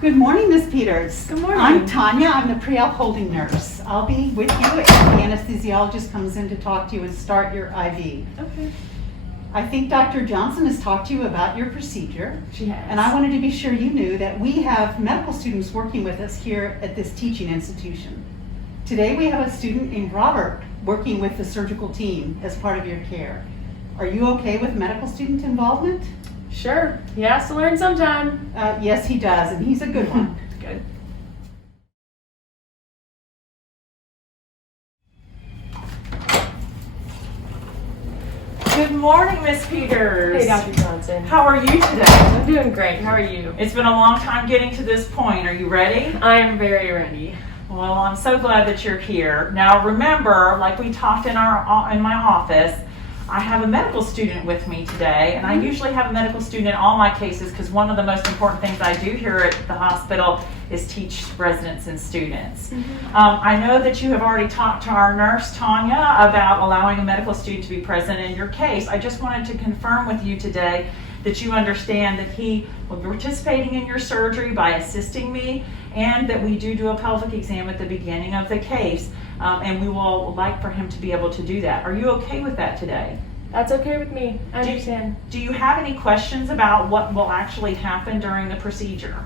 Good morning, Ms. Peters. Good morning. I'm Tanya. I'm the pre-op holding nurse. I'll be with you if the anesthesiologist comes in to talk to you and start your IV. Okay. I think Dr. Johnson has talked to you about your procedure. She has. And I wanted to be sure you knew that we have medical students working with us here at this teaching institution. Today we have a student named Robert working with the surgical team as part of your care. Are you okay with medical student involvement? Sure. He has to learn sometime. Yes, he does, and he's a good one. Good. Good morning, Miss Peters. Hey, Dr. Johnson. How are you today? I'm doing great. How are you? It's been a long time getting to this point. Are you ready? I am very ready. Well, I'm so glad that you're here. Now, remember, like we talked in my office, I have a medical student with me today, and I usually have a medical student in all my cases because one of the most important things I do here at the hospital is teach residents and students. I know that you have already talked to our nurse, Tanya, about allowing a medical student to be present in your case. I just wanted to confirm with you today that you understand that he will be participating in your surgery by assisting me, and that we do a pelvic exam at the beginning of the case, and we will like for him to be able to do that. Are you okay with that today? That's okay with me. I understand. Do you have any questions about what will actually happen during the procedure?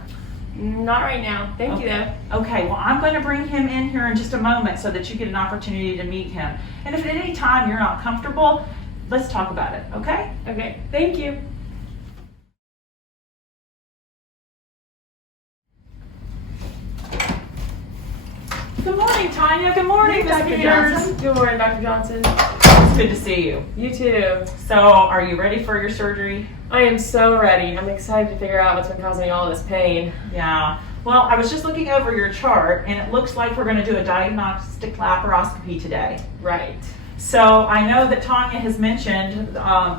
Not right now. Thank you, though. Okay, well, I'm going to bring him in here in just a moment so that you get an opportunity to meet him. And if at any time you're not comfortable, let's talk about it, okay? Okay. Thank you. Good morning, Tanya. Good morning, Ms. Dr. Peters. Johnson. Good morning, Dr. Johnson. It's good to see you. You too. So, are you ready for your surgery? I am so ready. I'm excited to figure out what's been causing all this pain. Yeah. Well, I was just looking over your chart, and it looks like we're going to do a diagnostic laparoscopy today. Right. So I know that Tanya has mentioned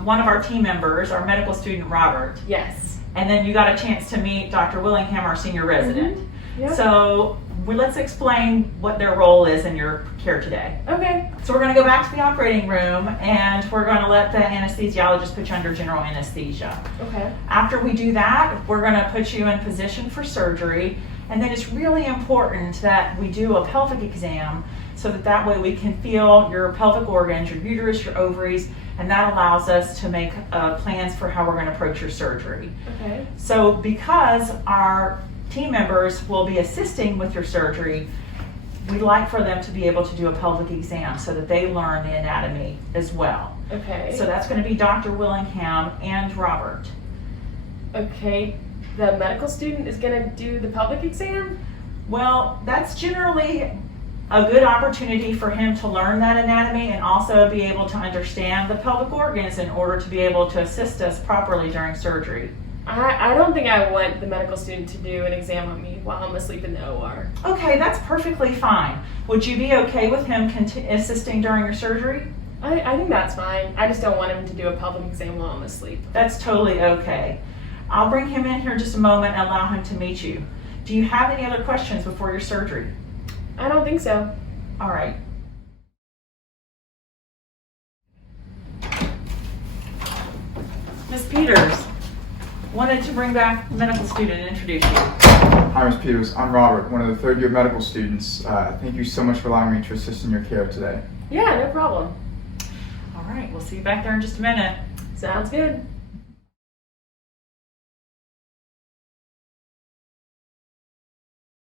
one of our team members, our medical student, Robert. Yes. And then you got a chance to meet Dr. Willingham, our senior resident. Yep. So let's explain what their role is in your care today. Okay. So we're going to go back to the operating room, and we're going to let the anesthesiologist put you under general anesthesia. Okay. After we do that, we're going to put you in position for surgery, and then it's really important that we do a pelvic exam so that way we can feel your pelvic organs, your uterus, your ovaries, and that allows us to make plans for how we're going to approach your surgery. Okay. So because our team members will be assisting with your surgery, we'd like for them to be able to do a pelvic exam so that they learn the anatomy as well. Okay. So that's going to be Dr. Willingham and Robert. Okay. The medical student is going to do the pelvic exam? Well, that's generally a good opportunity for him to learn that anatomy and also be able to understand the pelvic organs in order to be able to assist us properly during surgery. I don't think I want the medical student to do an exam on me while I'm asleep in the OR. Okay, that's perfectly fine. Would you be okay with him assisting during your surgery? I think that's fine. I just don't want him to do a pelvic exam while I'm asleep. That's totally okay. I'll bring him in here in just a moment and allow him to meet you. Do you have any other questions before your surgery? I don't think so. All right. Ms. Peters, wanted to bring back the medical student and introduce you. Hi, Ms. Peters. I'm Robert, one of the third-year medical students. Thank you so much for allowing me to assist in your care today. Yeah, no problem. All right, we'll see you back there in just a minute. Sounds good.